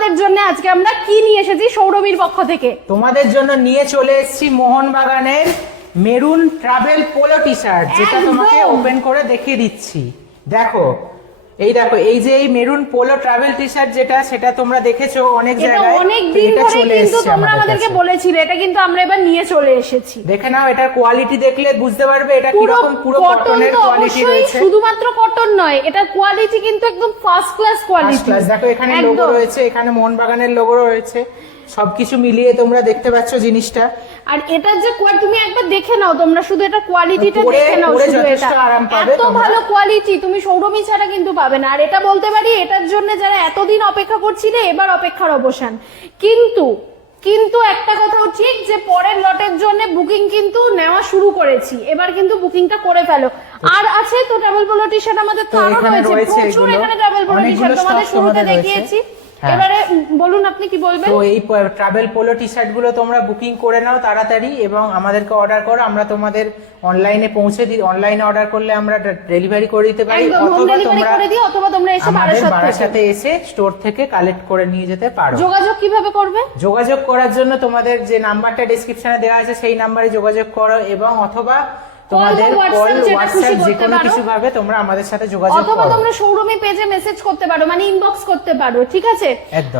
তোমাদের জন্য আজকে আমরা কি নিয়ে এসেছি সৌরভীর পক্ষ থেকে। তোমাদের জন্য নিয়ে চলে এসেছি মোহনবাগানের maroon travel polo T shirt, যেটা তোমাকে ওপেন করে দেখিয়ে দিচ্ছি। দেখো এই যে এই maroon polo travel T shirt যেটা, সেটা তোমরা দেখেছো অনেক জায়গায়, অনেক দিন ধরে কিন্তু তোমরা আমাদেরকে বলেছিলে, এটা কিন্তু আমরা এবার নিয়ে চলে এসেছি। দেখে নাও, এটার কোয়ালিটি দেখলে বুঝতে পারবে এটা কি রকম, পুরো কটনের কোয়ালিটি রয়েছে। শুধুমাত্র কটন নয়, এটা কোয়ালিটি কিন্তু একদম ফার্স্ট ক্লাস কোয়ালিটি। দেখো এখানে লোগো রয়েছে, এখানে মোহনবাগানের লোগো রয়েছে, সবকিছু মিলিয়ে তোমরা দেখতে পাচ্ছ জিনিসটা। আর এটা যে তুমি একবার দেখে নাও, তোমরা শুধু এটা কোয়ালিটিটা দেখে নাও, শুধু এটা এত ভালো কোয়ালিটি তুমি সৌরভী ছাড়া কিন্তু পাবে না। আর এটা বলতে পারি, এটার জন্য যারা এতদিন অপেক্ষা করছিলে, এবার অপেক্ষার অবসান। কিন্তু একটা কথাও ঠিক যে পরের লটের জন্য বুকিং কিন্তু নেওয়া শুরু করেছি, এবার কিন্তু বুকিংটা করে ফেলো। আর আছে তো ট্রাভেল পোলো টি শার্ট আমাদের তো আরো রয়েছে প্রচুর, এখানে ট্রাভেল পোলো টি শার্ট তোমাদের শুরুতে দেখিয়েছি। এবারে বলুন আপনি কি বলবেন। তো এই ট্রাভেল পোলো টি শার্ট গুলো তোমরা বুকিং করে নাও তাড়াতাড়ি, এবং আমাদেরকে অর্ডার করো, আমরা তোমাদের অনলাইনে পৌঁছে দিই। অনলাইনে অর্ডার করলে আমরা ডেলিভারি করে দিতে পারি, অথবা তোমরা এসে বারাসাতে এসে স্টোর থেকে কালেক্ট করে নিয়ে যেতে পারো। যোগাযোগ কিভাবে করবে? যোগাযোগ করার জন্য তোমাদের যে নাম্বারটা ডেসক্রিপশনে দেওয়া আছে সেই নাম্বারে যোগাযোগ করো, এবং অথবা তোমাদের কল, হোয়াটসঅ্যাপ যে কোনো কিছু ভাবে তোমরা আমাদের সাথে যোগাযোগ করো, অথবা তোমরা শোরুমে পেজে মেসেজ করতে পারো, মানে ইনবক্স করতে পারো, ঠিক আছে? একদম।